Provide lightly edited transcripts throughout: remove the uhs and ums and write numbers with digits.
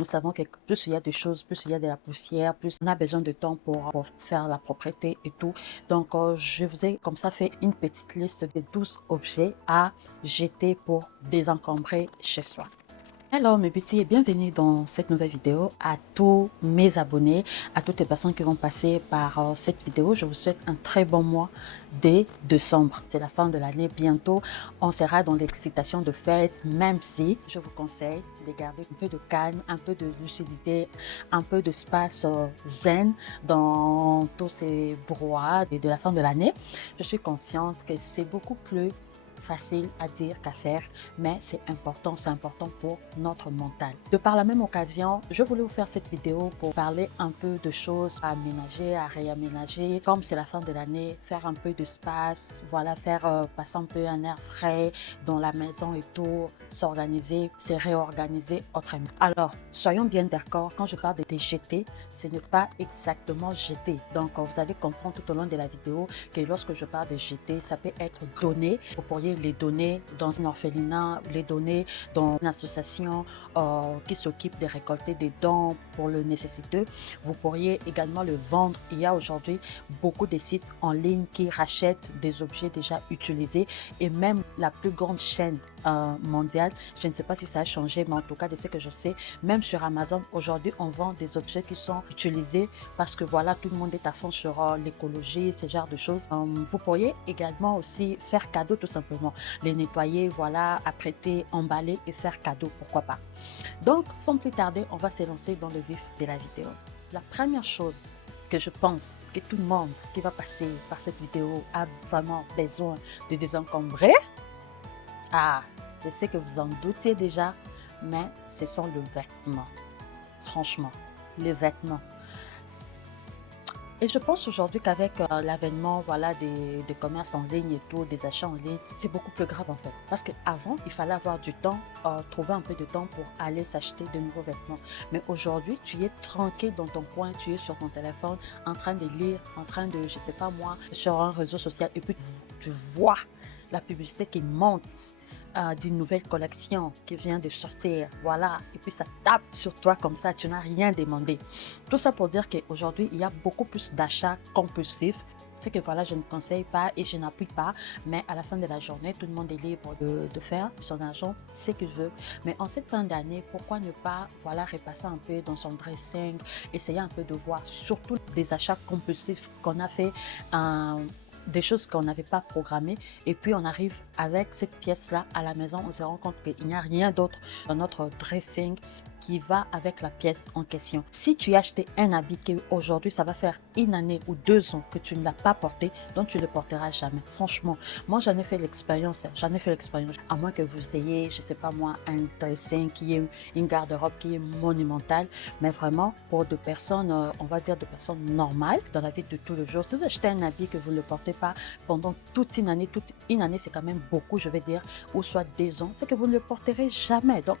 Nous savons que plus il y a des choses, plus il y a de la poussière, plus on a besoin de temps pour faire la propreté et tout. Donc, je vous ai comme ça fait une petite liste de 12 objets à jeter pour désencombrer chez soi. Hello mes petits et bienvenue dans cette nouvelle vidéo. À tous mes abonnés, à toutes les personnes qui vont passer par cette vidéo, je vous souhaite un très bon mois de décembre. C'est la fin de l'année bientôt, on sera dans l'excitation de fête, même si je vous conseille de garder un peu de calme, un peu de lucidité, un peu d'espace zen dans tous ces brouhahas de la fin de l'année. Je suis consciente que c'est beaucoup plus facile à dire qu'à faire, mais c'est important pour notre mental. De par la même occasion, je voulais vous faire cette vidéo pour parler un peu de choses à aménager, à réaménager. Comme c'est la fin de l'année, faire un peu d'espace, voilà, faire passer un peu un air frais dans la maison et tout, s'organiser, se réorganiser autrement. Alors, soyons bien d'accord, quand je parle de jeter, ce n'est pas exactement jeter. Donc, vous allez comprendre tout au long de la vidéo que lorsque je parle de jeter, ça peut être donné. Vous pourriez les donner dans un orphelinat, les donner dans une association qui s'occupe de récolter des dons pour le nécessiteux. Vous pourriez également le vendre. Il y a aujourd'hui beaucoup de sites en ligne qui rachètent des objets déjà utilisés et même la plus grande chaîne mondiale, je ne sais pas si ça a changé, mais en tout cas de ce que je sais, même sur Amazon aujourd'hui on vend des objets qui sont utilisés parce que voilà, tout le monde est à fond sur l'écologie, ce genre de choses. Vous pourriez également aussi faire cadeau, tout simplement les nettoyer, voilà, apprêter, emballer et faire cadeau, pourquoi pas. Donc sans plus tarder, on va se lancer dans le vif de la vidéo. La première chose que je pense que tout le monde qui va passer par cette vidéo a vraiment besoin de désencombrer, je sais que vous en doutiez déjà, mais ce sont les vêtements. Franchement, les vêtements. Et je pense aujourd'hui qu'avec l'avènement voilà, des commerces en ligne et tout, des achats en ligne, c'est beaucoup plus grave en fait. Parce qu'avant, il fallait avoir du temps, trouver un peu de temps pour aller s'acheter de nouveaux vêtements. Mais aujourd'hui, tu es tranquille dans ton coin, tu es sur ton téléphone, en train de lire, en train de, je sais pas moi, sur un réseau social, et puis tu vois la publicité qui monte d'une nouvelle collection qui vient de sortir, voilà, et puis ça tape sur toi comme ça, tu n'as rien demandé. Tout ça pour dire qu'aujourd'hui, il y a beaucoup plus d'achats compulsifs, ce que voilà, je ne conseille pas et je n'appuie pas, mais à la fin de la journée, tout le monde est libre de faire son argent, ce qu'il veut. Mais en cette fin d'année, pourquoi ne pas voilà, repasser un peu dans son dressing, essayer un peu de voir, surtout des achats compulsifs qu'on a fait des choses qu'on n'avait pas programmées et puis on arrive avec cette pièce-là à la maison, on se rend compte qu'il n'y a rien d'autre dans notre dressing qui va avec la pièce en question. Si tu as acheté un habit qui aujourd'hui ça va faire 1 année ou 2 ans que tu ne l'as pas porté, donc tu ne le porteras jamais. Franchement, moi j'en ai fait l'expérience, à moins que vous ayez, je sais pas moi, un dressing qui est une garde-robe qui est monumentale, mais vraiment pour des personnes, on va dire des personnes normales dans la vie de tous les jours, si vous achetez un habit que vous ne le portez pas pendant toute une année c'est quand même beaucoup, je vais dire, ou soit 2 ans, c'est que vous ne le porterez jamais. Donc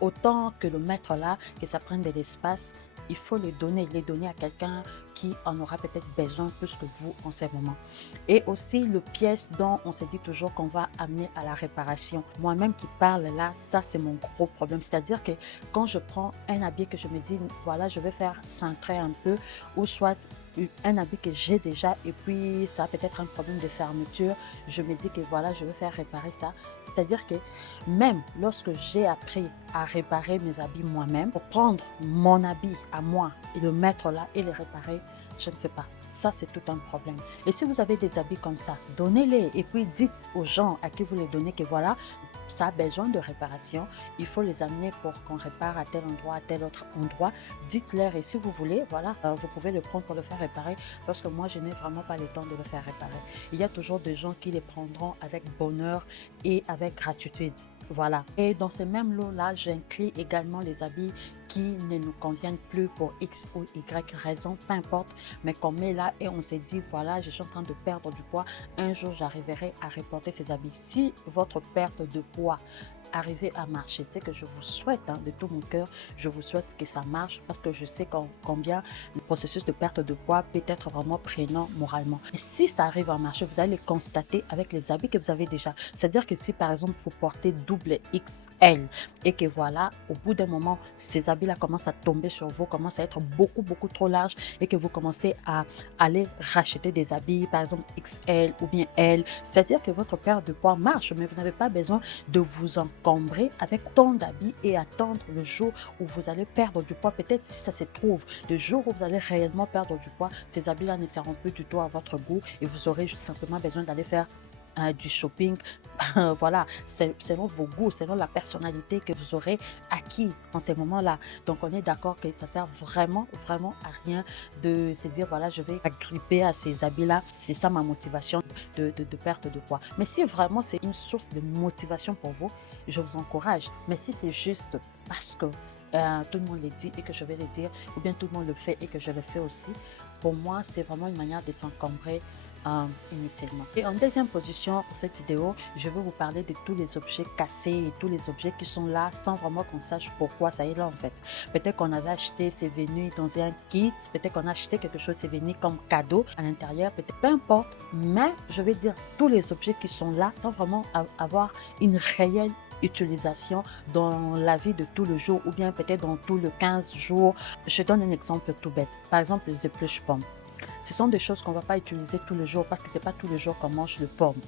autant que le mettre là, que ça prenne de l'espace, il faut les donner à quelqu'un qui en aura peut-être besoin plus que vous en ce moment. Et aussi le pièce dont on se dit toujours qu'on va amener à la réparation. Moi-même qui parle là, ça c'est mon gros problème. C'est-à-dire que quand je prends un habit que je me dis, voilà, je vais faire centrer un peu, ou soit un habit que j'ai déjà et puis ça a peut-être un problème de fermeture, je me dis que voilà, je vais faire réparer ça. C'est-à-dire que même lorsque j'ai appris à réparer mes habits moi-même, pour prendre mon habit à moi et le mettre là et le réparer, je ne sais pas, ça c'est tout un problème. Et si vous avez des habits comme ça, donnez-les et puis dites aux gens à qui vous les donnez que voilà, ça a besoin de réparation, il faut les amener pour qu'on répare à tel endroit, à tel autre endroit. Dites-leur et si vous voulez, voilà, vous pouvez le prendre pour le faire réparer parce que moi je n'ai vraiment pas le temps de le faire réparer. Il y a toujours des gens qui les prendront avec bonheur et avec gratitude. Voilà. Et dans ces mêmes lots-là, j'inclus également les habits qui ne nous conviennent plus pour X ou Y raison, peu importe, mais qu'on met là et on s'est dit, voilà, je suis en train de perdre du poids, un jour j'arriverai à reporter ces habits. Si votre perte de poids arriver à marcher. C'est que je vous souhaite, hein, de tout mon cœur, je vous souhaite que ça marche parce que je sais combien le processus de perte de poids peut être vraiment prenant moralement. Et si ça arrive à marcher, vous allez le constater avec les habits que vous avez déjà. C'est-à-dire que si par exemple vous portez double XL et que voilà, au bout d'un moment, ces habits-là commencent à tomber sur vous, commencent à être beaucoup trop larges et que vous commencez à aller racheter des habits, par exemple XL ou bien L, c'est-à-dire que votre perte de poids marche, mais vous n'avez pas besoin de vous encombrer avec tant d'habits et attendre le jour où vous allez perdre du poids. Peut-être si ça se trouve, le jour où vous allez réellement perdre du poids, ces habits-là ne seront plus du tout à votre goût et vous aurez juste simplement besoin d'aller faire du shopping, voilà, selon vos goûts, selon la personnalité que vous aurez acquis en ces moments-là. Donc, on est d'accord que ça sert vraiment à rien de se dire, voilà, je vais agripper à ces habits-là. C'est ça ma motivation de perte de poids. Mais si vraiment c'est une source de motivation pour vous, je vous encourage. Mais si c'est juste parce que tout le monde le dit et que je vais le dire, ou bien tout le monde le fait et que je le fais aussi, pour moi, c'est vraiment une manière de s'encombrer inutilement. Et en deuxième position pour cette vidéo, je vais vous parler de tous les objets cassés et tous les objets qui sont là sans vraiment qu'on sache pourquoi ça est là en fait. Peut-être qu'on avait acheté, c'est venu dans un kit, peut-être qu'on a acheté quelque chose, c'est venu comme cadeau à l'intérieur, peut-être, peu importe, mais je vais dire tous les objets qui sont là sans vraiment avoir une réelle utilisation dans la vie de tout le jour ou bien peut-être dans tous les 15 jours. Je donne un exemple tout bête. Par exemple, les épluches pommes. Ce sont des choses qu'on ne va pas utiliser tous les jours parce que ce n'est pas tous les jours qu'on mange de pommes.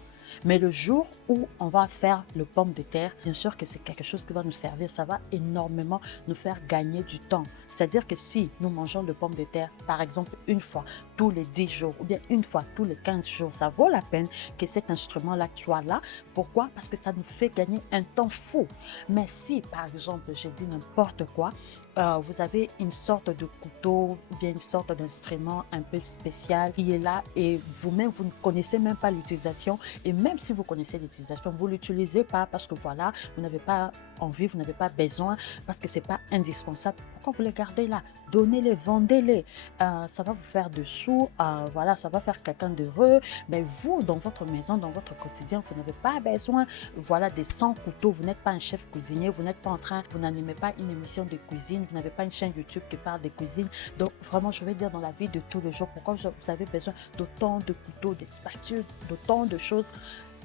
Mais le jour où on va faire le pomme de terre, bien sûr que c'est quelque chose qui va nous servir. Ça va énormément nous faire gagner du temps. C'est-à-dire que si nous mangeons le pomme de terre, par exemple, une fois tous les 10 jours ou bien une fois tous les 15 jours, ça vaut la peine que cet instrument-là soit là. Pourquoi? Parce que ça nous fait gagner un temps fou. Mais si, par exemple, j'ai dit n'importe quoi, vous avez une sorte de couteau ou bien une sorte d'instrument un peu spécial qui est là et vous-même, vous ne connaissez même pas l'utilisation et même si vous connaissez l'utilisation, vous ne l'utilisez pas parce que voilà, vous n'avez pas envie, vous n'avez pas besoin, parce que ce n'est pas indispensable. Pourquoi vous les gardez là? Donnez-les, vendez-les. Ça va vous faire de sous, voilà, ça va faire quelqu'un d'heureux. Mais vous, dans votre maison, dans votre quotidien, vous n'avez pas besoin, voilà, des 100 couteaux. Vous n'êtes pas un chef cuisinier, vous n'êtes pas en train, vous n'animez pas une émission de cuisine, vous n'avez pas une chaîne YouTube qui parle de cuisine. Donc, vraiment, je vais dire dans la vie de tous les jours, pourquoi vous avez besoin d'autant de couteaux, de spatules, d'autant de choses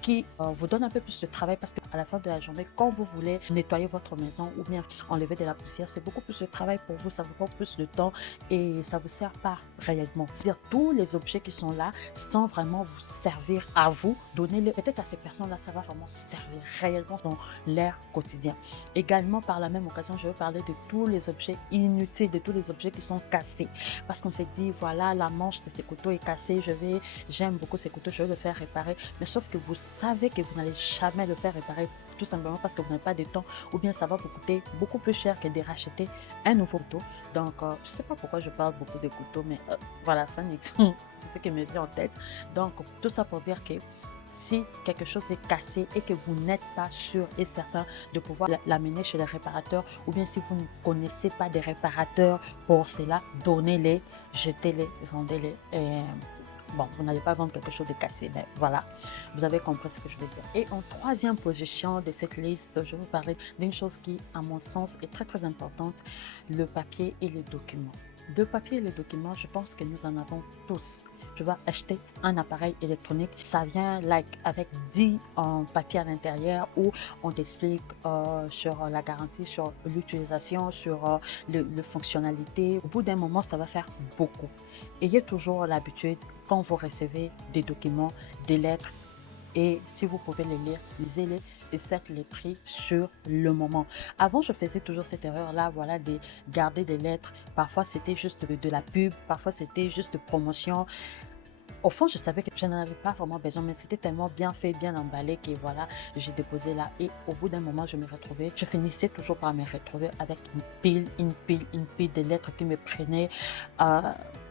qui vous donne un peu plus de travail parce qu'à la fin de la journée, quand vous voulez nettoyer votre maison ou bien enlever de la poussière, c'est beaucoup plus de travail pour vous, ça vous prend plus de temps et ça ne vous sert pas réellement. Dire tous les objets qui sont là sans vraiment vous servir à vous, donnez-les peut-être à ces personnes-là, ça va vraiment servir réellement dans leur quotidien. Également, par la même occasion, je vais parler de tous les objets inutiles, de tous les objets qui sont cassés. Parce qu'on s'est dit, voilà, la manche de ces couteaux est cassée, j'aime beaucoup ces couteaux, je vais le faire réparer. Mais sauf que vous savez que vous n'allez jamais le faire réparer tout simplement parce que vous n'avez pas de temps ou bien ça va vous coûter beaucoup plus cher que de racheter un nouveau couteau. Donc, je ne sais pas pourquoi je parle beaucoup de couteaux, mais voilà, ça c'est ce qui me vient en tête. Donc, tout ça pour dire que si quelque chose est cassé et que vous n'êtes pas sûr et certain de pouvoir l'amener chez les réparateurs ou bien si vous ne connaissez pas des réparateurs pour cela, donnez-les, jetez-les, vendez-les. Bon, vous n'allez pas vendre quelque chose de cassé, mais voilà, vous avez compris ce que je veux dire. Et en troisième position de cette liste, je vais vous parler d'une chose qui, à mon sens, est très importante, le papier et les documents. Le papier et les documents, je pense que nous en avons tous. Je vais acheter un appareil électronique, ça vient avec 10 papiers à l'intérieur où on t'explique sur la garantie, sur l'utilisation, sur les fonctionnalités. Au bout d'un moment, ça va faire beaucoup. Ayez toujours l'habitude, quand vous recevez des documents, des lettres, et si vous pouvez les lire, lisez-les et faites les tri sur le moment. Avant, je faisais toujours cette erreur-là, voilà, de garder des lettres. Parfois, c'était juste de la pub, parfois, c'était juste de promotion. Au fond, je savais que je n'en avais pas vraiment besoin, mais c'était tellement bien fait, bien emballé que voilà, j'ai déposé là. Et au bout d'un moment, je me retrouvais, je finissais toujours par me retrouver avec une pile de lettres qui me prenaient,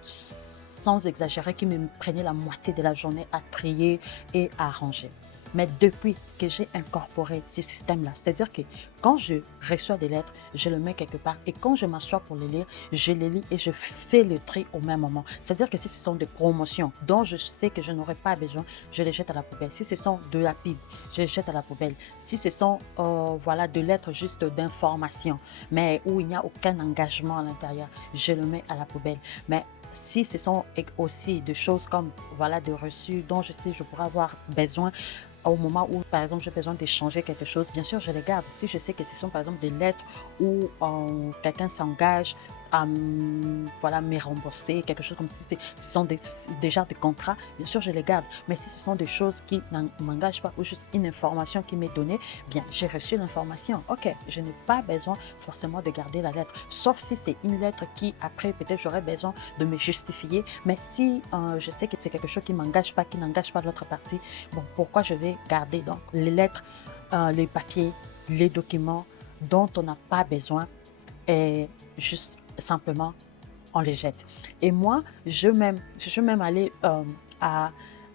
sans exagérer, qui me prenaient la moitié de la journée à trier et à ranger. Mais depuis que j'ai incorporé ce système-là, c'est-à-dire que quand je reçois des lettres, je le mets quelque part et quand je m'assois pour les lire, je les lis et je fais le tri au même moment. C'est-à-dire que si ce sont des promotions dont je sais que je n'aurai pas besoin, je les jette à la poubelle. Si ce sont de la pub, je les jette à la poubelle. Si ce sont voilà, de lettres juste d'information, mais où il n'y a aucun engagement à l'intérieur, je le mets à la poubelle. Mais si ce sont aussi des choses comme voilà, des reçus dont je sais que je pourrais avoir besoin au moment où, par exemple, j'ai besoin d'échanger quelque chose, bien sûr, je les garde. Si je sais que ce sont, par exemple, des lettres où quelqu'un s'engage à voilà, me rembourser, quelque chose comme si ce sont déjà des contrats, bien sûr, je les garde. Mais si ce sont des choses qui ne m'engagent pas ou juste une information qui m'est donnée, bien, j'ai reçu l'information. OK, je n'ai pas besoin forcément de garder la lettre, sauf si c'est une lettre qui, après, peut-être j'aurais besoin de me justifier. Mais si je sais que c'est quelque chose qui ne m'engage pas, qui n'engage pas l'autre partie, bon, pourquoi je vais garder donc les lettres, les papiers, les documents dont on n'a pas besoin et juste simplement on les jette. Et moi, je suis même allée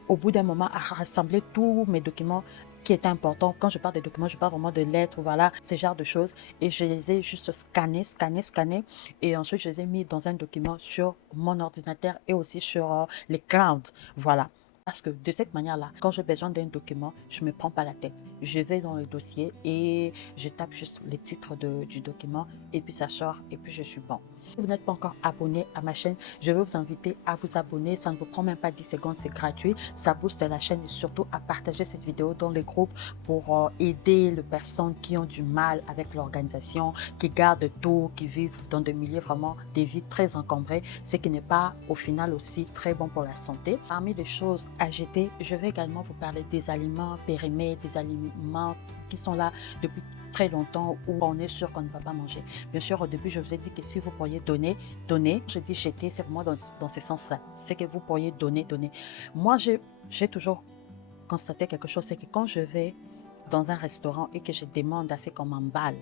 au bout d'un moment à rassembler tous mes documents qui étaient importants. Quand je parle des documents, je parle vraiment de lettres, voilà, ce genre de choses. Et je les ai juste scannés. Et ensuite, je les ai mis dans un document sur mon ordinateur et aussi sur les clouds. Voilà. Parce que de cette manière-là, quand j'ai besoin d'un document, je ne me prends pas la tête. Je vais dans le dossier et je tape juste les titres du document et puis ça sort et puis je suis bon. Si vous n'êtes pas encore abonné à ma chaîne, je veux vous inviter à vous abonner. Ça ne vous prend même pas 10 secondes, c'est gratuit. Ça booste la chaîne et surtout à partager cette vidéo dans les groupes pour aider les personnes qui ont du mal avec l'organisation, qui gardent tout, qui vivent dans des milieux vraiment, des vies très encombrées, ce qui n'est pas au final aussi très bon pour la santé. Parmi les choses à jeter, je vais également vous parler des aliments périmés, des aliments qui sont là depuis très longtemps où on est sûr qu'on ne va pas manger. Bien sûr, au début, je vous ai dit que si vous pourriez donner. Je dis jeter, c'est vraiment dans ce sens-là. C'est que vous pourriez donner. Moi, j'ai toujours constaté quelque chose, c'est que quand je vais dans un restaurant et que je demande à ce qu'on m'emballe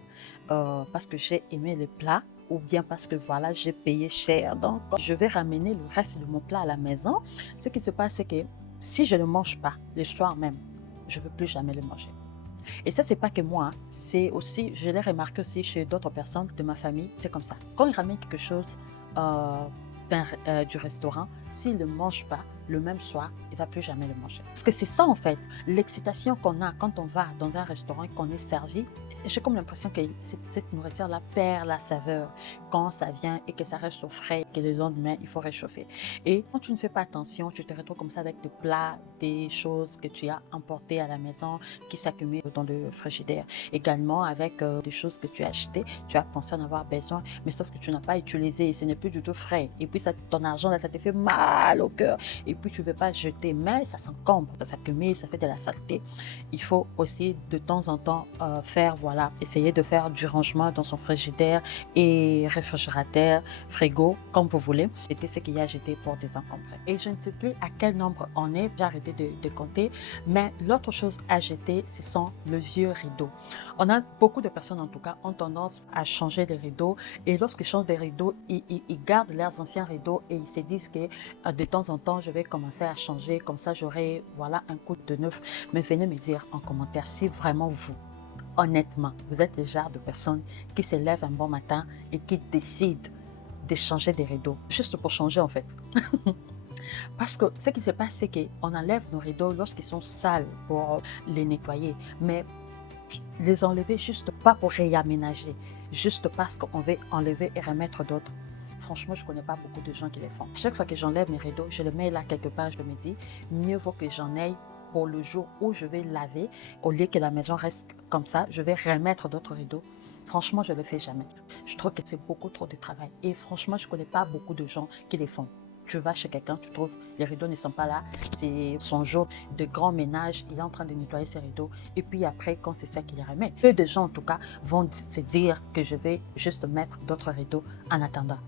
parce que j'ai aimé le plat, ou bien parce que voilà, j'ai payé cher, donc je vais ramener le reste de mon plat à la maison. Ce qui se passe, c'est que si je ne mange pas le soir même, je ne veux plus jamais le manger. Et ça, c'est pas que moi, c'est aussi, je l'ai remarqué aussi chez d'autres personnes de ma famille, c'est comme ça. Quand ils ramènent quelque chose du restaurant, s'il ne mange pas le même soir, il ne va plus jamais le manger. Parce que c'est ça en fait, l'excitation qu'on a quand on va dans un restaurant et qu'on est servi. J'ai comme l'impression que cette nourriture-là perd la saveur quand ça vient et que ça reste au frais, que le lendemain, il faut réchauffer. Et quand tu ne fais pas attention, tu te retrouves comme ça avec des plats, des choses que tu as emportées à la maison qui s'accumulent dans le frigidaire. Également avec des choses que tu as achetées, tu as pensé en avoir besoin, mais sauf que tu n'as pas utilisé et ce n'est plus du tout frais. Et puis ton argent, là, ça te fait mal au cœur. Et puis tu ne veux pas jeter, mais ça s'encombre, ça s'accumule, ça fait de la saleté. Il faut aussi de temps en temps voilà, essayer de faire du rangement dans son frigidaire et réfrigérateur, frigo, comme vous voulez. C'était ce qu'il y a jeté pour désencombrer. Et je ne sais plus à quel nombre on est, j'ai arrêté de compter, mais l'autre chose à jeter, ce sont le vieux rideau. On a beaucoup de personnes, en tout cas, ont tendance à changer les rideaux et lorsqu'ils changent des rideaux, ils gardent leurs anciens rideaux et ils se disent que de temps en temps, je vais commencer à changer, comme ça j'aurai voilà, un coup de neuf. Mais venez me dire en commentaire si vraiment vous, honnêtement, vous êtes le genre de personne qui se lève un bon matin et qui décide de changer des rideaux, juste pour changer en fait. Parce que ce qui se passe, c'est qu'on enlève nos rideaux lorsqu'ils sont sales pour les nettoyer, mais les enlever juste pas pour réaménager, juste parce qu'on veut enlever et remettre d'autres. Franchement, je ne connais pas beaucoup de gens qui les font. Chaque fois que j'enlève mes rideaux, je les mets là quelque part, je me dis, mieux vaut que j'en aille pour le jour où je vais laver, au lieu que la maison reste comme ça, je vais remettre d'autres rideaux. Franchement, je ne le fais jamais. Je trouve que c'est beaucoup trop de travail. Et franchement, je ne connais pas beaucoup de gens qui les font. Tu vas chez quelqu'un, tu trouves les rideaux ne sont pas là, c'est son jour de grand ménage, il est en train de nettoyer ses rideaux et puis après, quand c'est ça qu'il les remet, peu de gens en tout cas vont se dire que je vais juste mettre d'autres rideaux en attendant.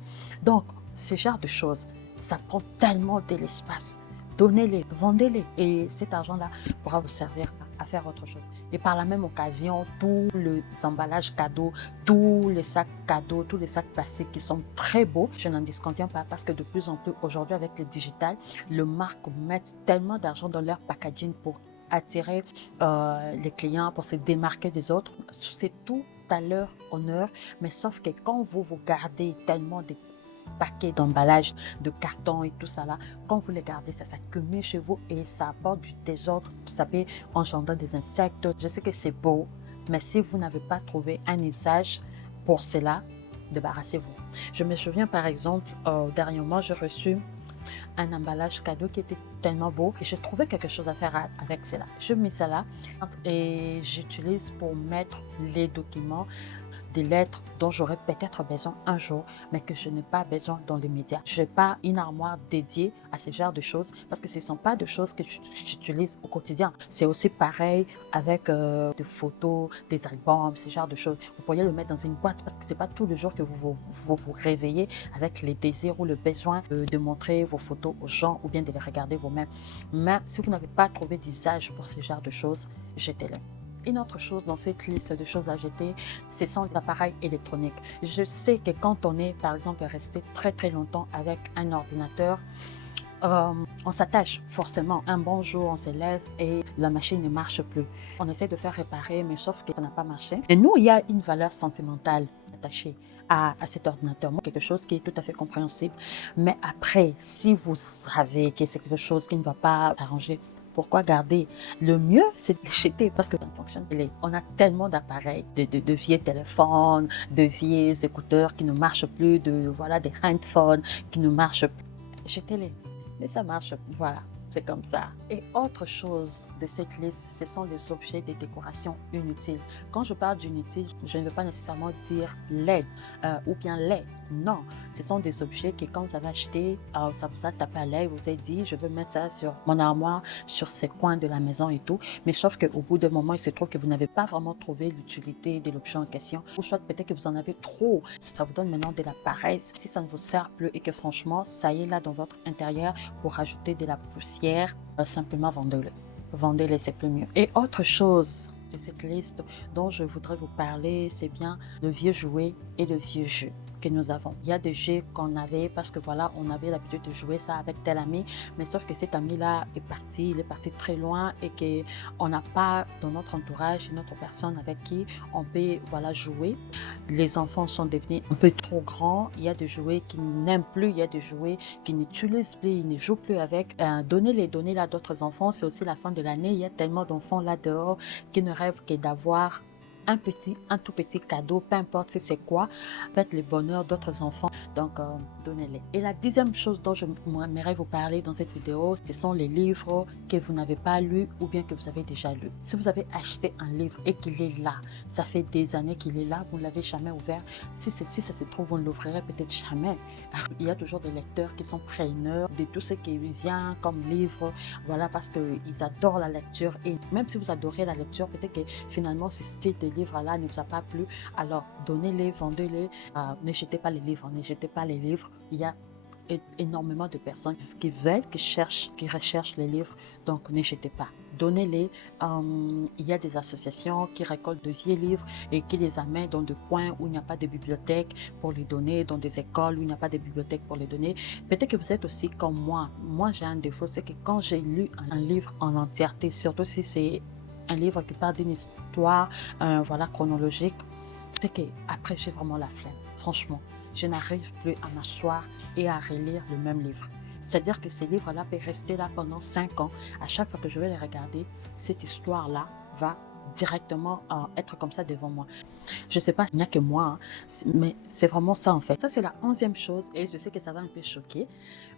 Donc, ce genre de choses, ça prend tellement de l'espace. Donnez-les, vendez-les et cet argent-là pourra vous servir à faire autre chose. Et par la même occasion, tous les emballages cadeaux, tous les sacs cadeaux, tous les sacs plastiques qui sont très beaux, je n'en discontiens pas parce que de plus en plus aujourd'hui avec le digital, les marques mettent tellement d'argent dans leur packaging pour attirer les clients, pour se démarquer des autres. C'est tout à leur honneur, mais sauf que quand vous gardez tellement de paquets d'emballage, de carton et tout ça là, quand vous les gardez, ça s'accumule chez vous et ça apporte du désordre, ça peut engendrer des insectes. Je sais que c'est beau, mais si vous n'avez pas trouvé un usage pour cela, débarrassez-vous. Je me souviens par exemple, dernièrement, j'ai reçu un emballage cadeau qui était tellement beau et je trouvais quelque chose à faire avec cela. Je mets ça là et j'utilise pour mettre les documents, des lettres dont j'aurais peut-être besoin un jour, mais que je n'ai pas besoin dans les médias. Je n'ai pas une armoire dédiée à ce genre de choses parce que ce ne sont pas des choses que j'utilise au quotidien. C'est aussi pareil avec des photos, des albums, ce genre de choses. Vous pourriez le mettre dans une boîte parce que ce n'est pas tous les jours que vous réveillez avec les désirs ou le besoin de montrer vos photos aux gens ou bien de les regarder vous-même. Mais si vous n'avez pas trouvé d'usage pour ce genre de choses, jetez-les. Une autre chose dans cette liste de choses à jeter, ce sont les appareils électroniques. Je sais que quand on est, par exemple, resté très longtemps avec un ordinateur, on s'attache forcément. Un bon jour, on se lève et la machine ne marche plus. On essaie de faire réparer, mais sauf que ça n'a pas marché. Et nous, il y a une valeur sentimentale attachée à cet ordinateur, quelque chose qui est tout à fait compréhensible. Mais après, si vous savez que c'est quelque chose qui ne va pas s'arranger, pourquoi garder? Le mieux, c'est de les jeter parce que ça ne fonctionne pas. On a tellement d'appareils, de vieux téléphones, de vieux écouteurs qui ne marchent plus, voilà, des handphones qui ne marchent plus. Jetez-les. Mais ça marche, voilà, c'est comme ça. Et autre chose de cette liste, ce sont les objets de décoration inutiles. Quand je parle d'inutiles, je ne veux pas nécessairement dire LED ou bien lait. Non, ce sont des objets que quand vous avez acheté, ça vous a tapé à l'œil, vous avez dit, je veux mettre ça sur mon armoire, sur ces coins de la maison et tout. Mais sauf qu'au bout d'un moment, il se trouve que vous n'avez pas vraiment trouvé l'utilité de l'objet en question. Ou soit peut-être que vous en avez trop. Ça vous donne maintenant de la paresse. Si ça ne vous sert plus et que franchement, ça y est là dans votre intérieur pour rajouter de la poussière, simplement vendez-le. Vendez-les, c'est plus mieux. Et autre chose de cette liste dont je voudrais vous parler, c'est bien le vieux jouet et le vieux jeu que nous avons. Il y a des jeux qu'on avait parce que voilà, on avait l'habitude de jouer ça avec tel ami, mais sauf que cet ami-là est parti, il est parti très loin et qu'on n'a pas dans notre entourage une autre personne avec qui on peut voilà, jouer. Les enfants sont devenus un peu trop grands, il y a des jouets qui n'aiment plus, il y a des jouets qui n'utilisent plus, ils ne jouent plus avec. Donnez là à d'autres enfants, c'est aussi la fin de l'année, il y a tellement d'enfants là dehors qui ne rêvent que d'avoir un tout petit cadeau, peu importe si c'est quoi, faites le bonheur d'autres enfants, donc donnez-les. Et la deuxième chose dont j'aimerais vous parler dans cette vidéo, ce sont les livres que vous n'avez pas lus ou bien que vous avez déjà lus. Si vous avez acheté un livre et qu'il est là, ça fait des années qu'il est là, vous ne l'avez jamais ouvert, si ça se trouve, vous ne l'ouvrirez peut-être jamais. Il y a toujours des lecteurs qui sont preneurs de tout ce qui vient comme livre, voilà, parce qu'ils adorent la lecture et même si vous adorez la lecture, peut-être que finalement ce style de livre-là ne vous a pas plu, alors donnez-les, vendez-les, ne jetez pas les livres, ne jetez pas les livres. Il y a énormément de personnes qui veulent, qui recherchent les livres, donc ne jetez pas. Donnez-les. Il y a des associations qui récoltent de vieux livres et qui les amènent dans des coins où il n'y a pas de bibliothèque pour les donner, dans des écoles où il n'y a pas de bibliothèque pour les donner. Peut-être que vous êtes aussi comme moi. Moi, j'ai un défaut, c'est que quand j'ai lu un livre en entièreté, surtout si c'est un livre qui parle d'une histoire voilà, chronologique, c'est qu'après, j'ai vraiment la flemme. Franchement, je n'arrive plus à m'asseoir et à relire le même livre. C'est-à-dire que ces livres-là peuvent rester là pendant 5 ans. À chaque fois que je vais les regarder, cette histoire-là va directement être comme ça devant moi. Je ne sais pas, il n'y a que moi, mais c'est vraiment ça en fait. Ça, c'est la 11e chose et je sais que ça va un peu choquer,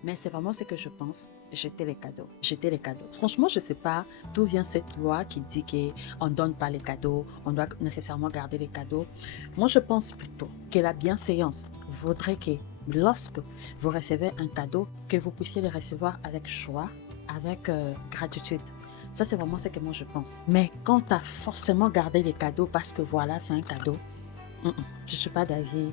mais c'est vraiment ce que je pense. Jeter les cadeaux. Jeter les cadeaux. Franchement, je ne sais pas d'où vient cette loi qui dit qu'on ne donne pas les cadeaux, on doit nécessairement garder les cadeaux. Moi, je pense plutôt que la bienséance voudrait que lorsque vous recevez un cadeau, que vous puissiez le recevoir avec joie, avec gratitude. Ça, c'est vraiment ce que moi je pense. Mais quand tu as forcément gardé les cadeaux parce que voilà, c'est un cadeau, je ne suis pas d'avis.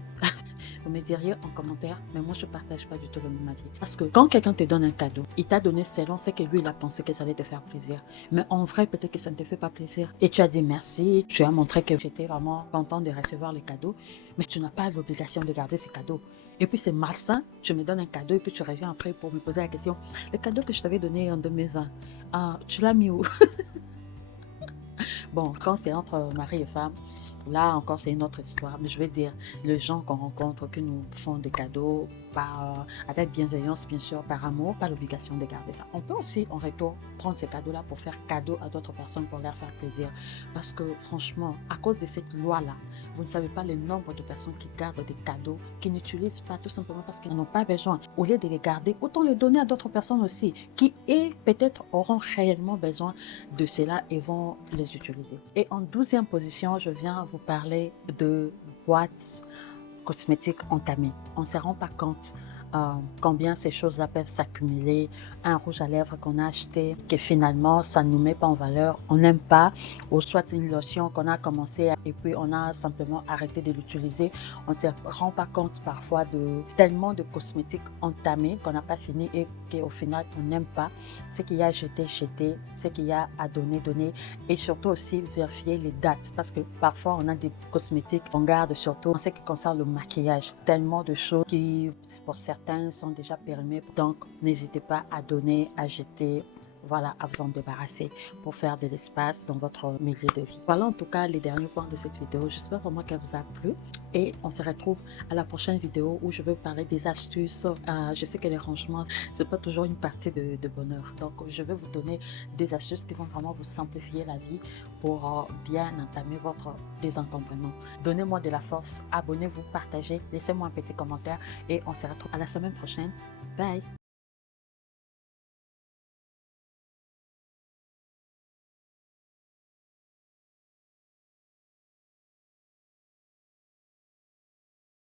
Vous me diriez en commentaire, mais moi je ne partage pas du tout le même avis. Parce que quand quelqu'un te donne un cadeau, il t'a donné selon ce que lui il a pensé que ça allait te faire plaisir. Mais en vrai, peut-être que ça ne te fait pas plaisir. Et tu as dit merci, tu as montré que j'étais vraiment content de recevoir les cadeaux, mais tu n'as pas l'obligation de garder ces cadeaux. Et puis c'est malsain, tu me donnes un cadeau et puis tu reviens après pour me poser la question. Le cadeau que je t'avais donné en 2020, tu l'as mis où? Bon, quand c'est entre mari et femme, Là encore, c'est une autre histoire, mais je vais dire, les gens qu'on rencontre, qui nous font des cadeaux avec bienveillance, bien sûr, par amour, pas l'obligation de garder ça. On peut aussi, en retour, prendre ces cadeaux-là pour faire cadeau à d'autres personnes, pour leur faire plaisir. Parce que franchement, à cause de cette loi-là, vous ne savez pas le nombre de personnes qui gardent des cadeaux, qui n'utilisent pas tout simplement parce qu'ils n'en ont pas besoin. Au lieu de les garder, autant les donner à d'autres personnes aussi, qui, peut-être auront réellement besoin de cela et vont les utiliser. Et en 12e position, je viens vous parler de boîtes cosmétiques entamées. On ne se rend pas compte combien ces choses-là peuvent s'accumuler. Un rouge à lèvres qu'on a acheté, que finalement ça ne nous met pas en valeur, on n'aime pas, ou soit une lotion qu'on a commencé et puis on a simplement arrêté de l'utiliser. On ne se rend pas compte parfois de tellement de cosmétiques entamés qu'on n'a pas fini et qu'au final on n'aime pas. Ce qu'il y a à jeter, jeter, ce qu'il y a à donner, donner, et surtout aussi vérifier les dates, parce que parfois on a des cosmétiques qu'on garde, surtout en ce qui concerne le maquillage, tellement de choses qui pour certains sont déjà périmés, donc n'hésitez pas à donner, à jeter, voilà, à vous en débarrasser pour faire de l'espace dans votre milieu de vie. Voilà en tout cas les derniers points de cette vidéo. J'espère vraiment qu'elle vous a plu et on se retrouve à la prochaine vidéo où je vais vous parler des astuces. Je sais que les rangements, c'est pas toujours une partie de bonheur, donc je vais vous donner des astuces qui vont vraiment vous simplifier la vie pour bien entamer votre désencombrement. Donnez-moi de la force, abonnez-vous, partagez, laissez-moi un petit commentaire et on se retrouve à la semaine prochaine. Bye!